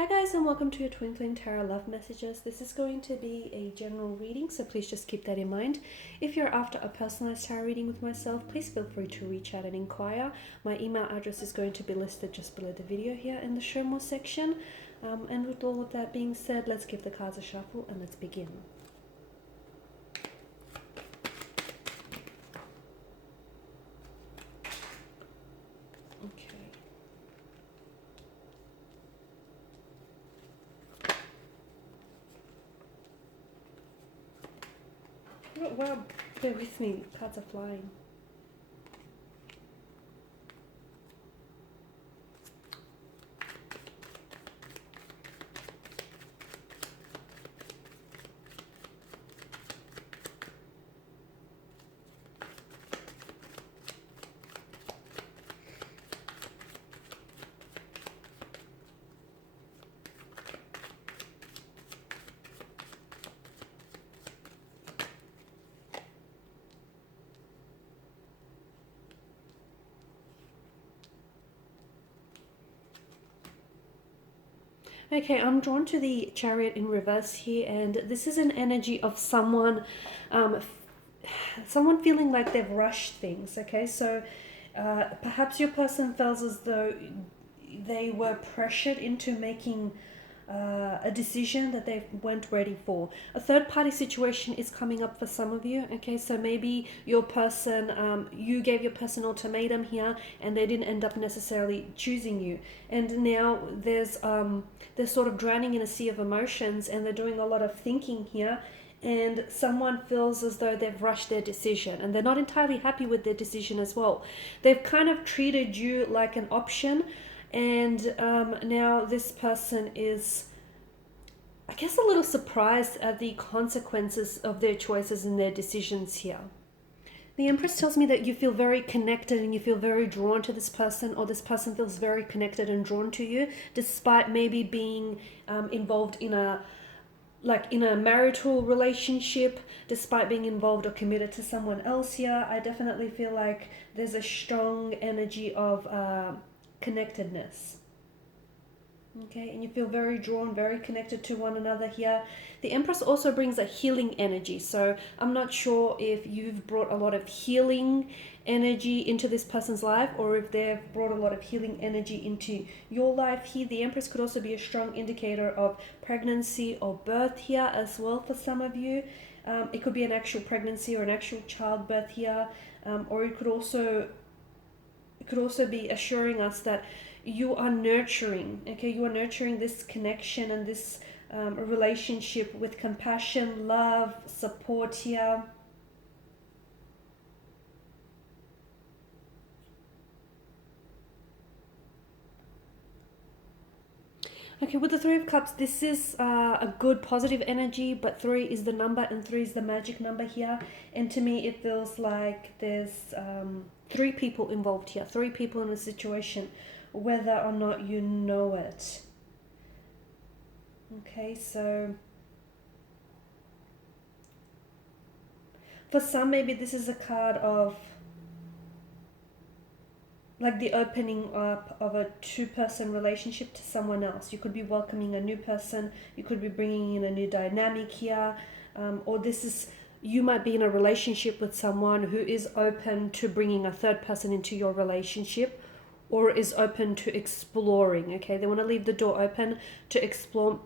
Hi guys, and welcome to your Twinkling Tarot Love Messages. This is going to be a general reading, so please just keep that in mind. If you're after a personalized tarot reading with myself, please feel free to reach out and inquire. My email address is going to be listed just below the video here in the show more section. And with all of that being said, let's give the cards a shuffle and let's begin. Okay. Wow, bear with me, cards are flying. Okay, I'm drawn to the Chariot in reverse here, and this is an energy of someone, someone feeling like they've rushed things. Okay, so perhaps your person feels as though they were pressured into making a decision that they weren't ready for. A third party situation is coming up for some of you. Okay, so maybe your person, you gave your person ultimatum here and they didn't end up necessarily choosing you, and now they're sort of drowning in a sea of emotions and they're doing a lot of thinking here, and someone feels as though they've rushed their decision and they're not entirely happy with their decision as well. They've kind of treated you like an option, and now this person is, I guess, a little surprised at the consequences of their choices and their decisions here. The Empress tells me that you feel very connected and you feel very drawn to this person, or this person feels very connected and drawn to you, despite maybe being involved in a marital relationship, despite being involved or committed to someone else here. I definitely feel like there's a strong energy of connectedness. Okay, and you feel very drawn, very connected to one another here. The Empress also brings a healing energy, so I'm not sure if you've brought a lot of healing energy into this person's life or if they've brought a lot of healing energy into your life here. The Empress could also be a strong indicator of pregnancy or birth here as well for some of you. It could be an actual pregnancy or an actual childbirth here, or it could also be assuring us that you are nurturing, okay, you are nurturing this connection and this relationship with compassion, love, support here. Okay, with the Three of Cups, this is a good positive energy, but 3 is the number and 3 is the magic number here. And to me, it feels like there's 3 people involved here, 3 people in a situation, whether or not you know it. Okay, so for some, maybe this is a card of like the opening up of a 2-person relationship to someone else. You could be welcoming a new person, you could be bringing in a new dynamic here, or you might be in a relationship with someone who is open to bringing a third person into your relationship, or is open to exploring. Okay, they want to leave the door open to explore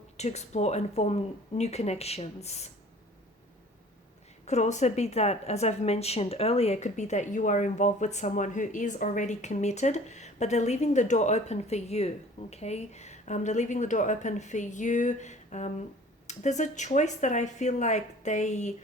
and form new connections. Could also be that, as I've mentioned earlier, could be that you are involved with someone who is already committed, but they're leaving the door open for you. Okay, they're leaving the door open for you. There's a choice that I feel like they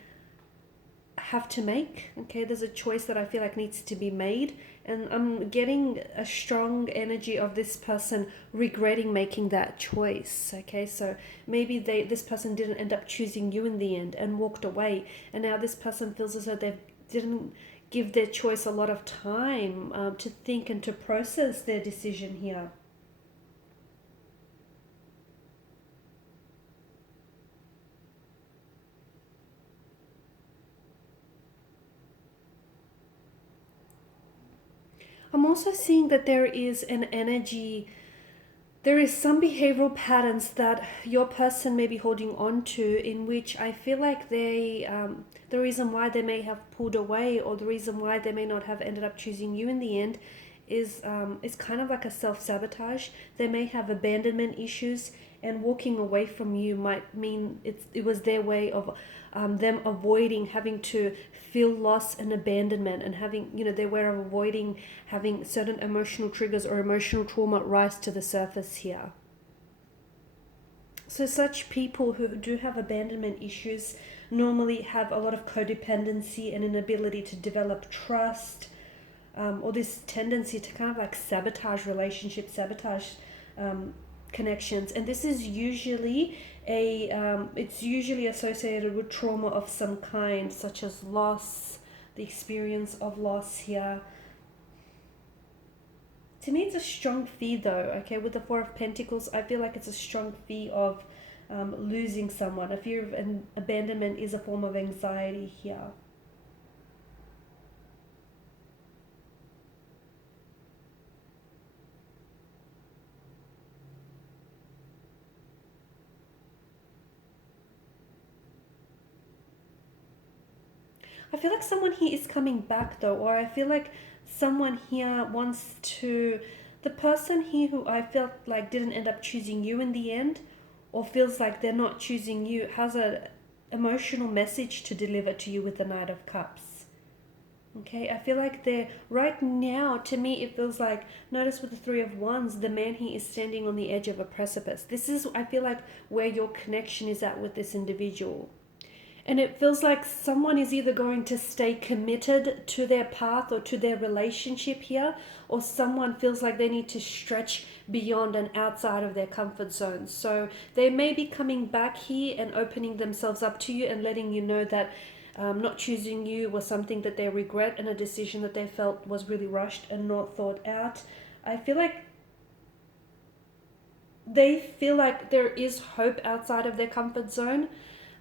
have to make. Okay, there's a choice that I feel like needs to be made, and I'm getting a strong energy of this person regretting making that choice. Okay, so maybe this person didn't end up choosing you in the end and walked away, and now this person feels as though they didn't give their choice a lot of time to think and to process their decision here. I'm also seeing that there is an energy there is some behavioral patterns that your person may be holding on to, in which I feel like the reason why they may have pulled away, or the reason why they may not have ended up choosing you in the end, is it's kind of like a self-sabotage. They may have abandonment issues, and walking away from you might mean it was their way of them avoiding having to feel loss and abandonment, and having, their way of avoiding having certain emotional triggers or emotional trauma rise to the surface here. So such people who do have abandonment issues normally have a lot of codependency and inability to develop trust, or this tendency to kind of like sabotage relationships, sabotage connections. And this is usually it's usually associated with trauma of some kind, such as loss, the experience of loss here. To me, it's a strong fear though, okay? With the Four of Pentacles, I feel like it's a strong fear of losing someone. A fear of abandonment is a form of anxiety here. I feel like someone here is coming back though, or I feel like someone here wants to, the person here who I felt like didn't end up choosing you in the end, or feels like they're not choosing you, has a emotional message to deliver to you with the Knight of Cups. Okay, I feel like they're, right now, to me, it feels like, notice with the Three of Wands, the man here is standing on the edge of a precipice. This is, I feel like, where your connection is at with this individual. And it feels like someone is either going to stay committed to their path or to their relationship here, or someone feels like they need to stretch beyond and outside of their comfort zone. So they may be coming back here and opening themselves up to you and letting you know that not choosing you was something that they regret, and a decision that they felt was really rushed and not thought out. I feel like they feel like there is hope outside of their comfort zone.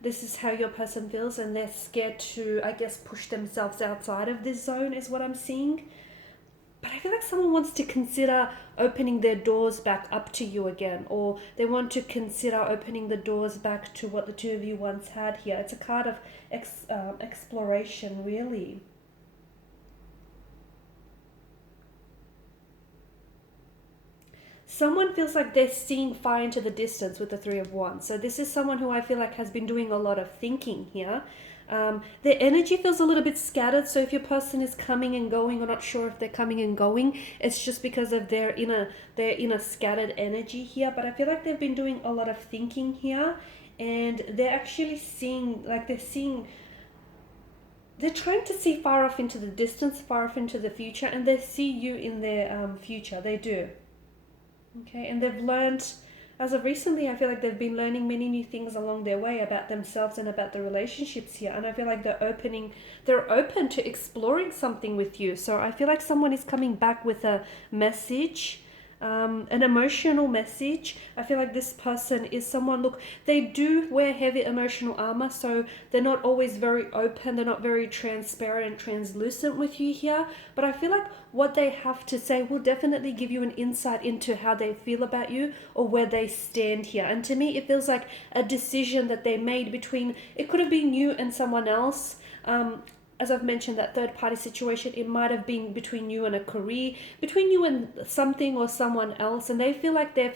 This is how your person feels, and they're scared to, I guess, push themselves outside of this zone is what I'm seeing. But I feel like someone wants to consider opening their doors back up to you again, or they want to consider opening the doors back to what the two of you once had here. It's a card of exploration, really. Someone feels like they're seeing far into the distance with the Three of Wands. So this is someone who I feel like has been doing a lot of thinking here. Their energy feels a little bit scattered. So if your person is coming and going, or not sure if they're coming and going, it's just because of their inner scattered energy here. But I feel like they've been doing a lot of thinking here, and they're actually seeing, like they're trying to see far off into the distance, far off into the future, and they see you in their future. They do. Okay, and they've learned, as of recently, I feel like they've been learning many new things along their way about themselves and about the relationships here. And I feel like they're open to exploring something with you. So I feel like someone is coming back with a message, an emotional message. I feel like this person is someone, look, they do wear heavy emotional armor, so they're not always very open, they're not very transparent and translucent with you here, but I feel like what they have to say will definitely give you an insight into how they feel about you, or where they stand here. And to me, it feels like a decision that they made between, it could have been you and someone else. As I've mentioned, that third party situation, it might have been between you and a career, between you and something or someone else, and they feel like they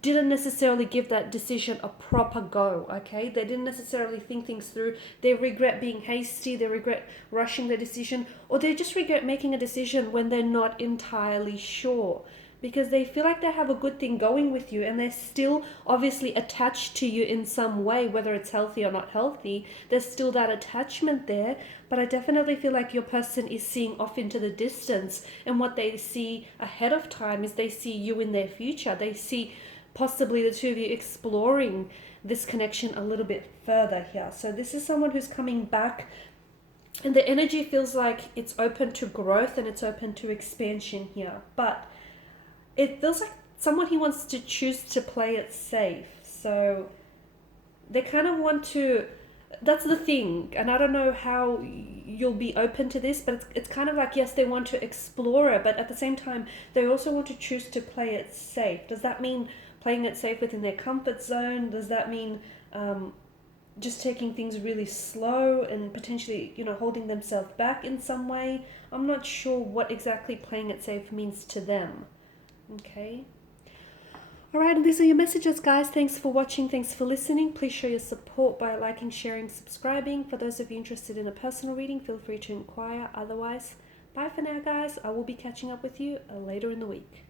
didn't necessarily give that decision a proper go, okay? They didn't necessarily think things through. They regret being hasty, they regret rushing the decision, or they just regret making a decision when they're not entirely sure, because they feel like they have a good thing going with you, and they're still obviously attached to you in some way, whether it's healthy or not healthy. There's still that attachment there, but I definitely feel like your person is seeing off into the distance, and what they see ahead of time is they see you in their future. They see possibly the two of you exploring this connection a little bit further here. So this is someone who's coming back, and the energy feels like it's open to growth and it's open to expansion here, but it feels like someone who wants to choose to play it safe. So they kind of want to That's the thing, and I don't know how you'll be open to this, but it's kind of like, yes, they want to explore it, but at the same time they also want to choose to play it safe. Does that mean playing it safe within their comfort zone? Does that mean just taking things really slow and potentially, holding themselves back in some way? I'm not sure what exactly playing it safe means to them. Okay. Alright, and these are your messages, guys. Thanks for watching. Thanks for listening. Please show your support by liking, sharing, subscribing. For those of you interested in a personal reading, feel free to inquire. Otherwise, bye for now, guys. I will be catching up with you later in the week.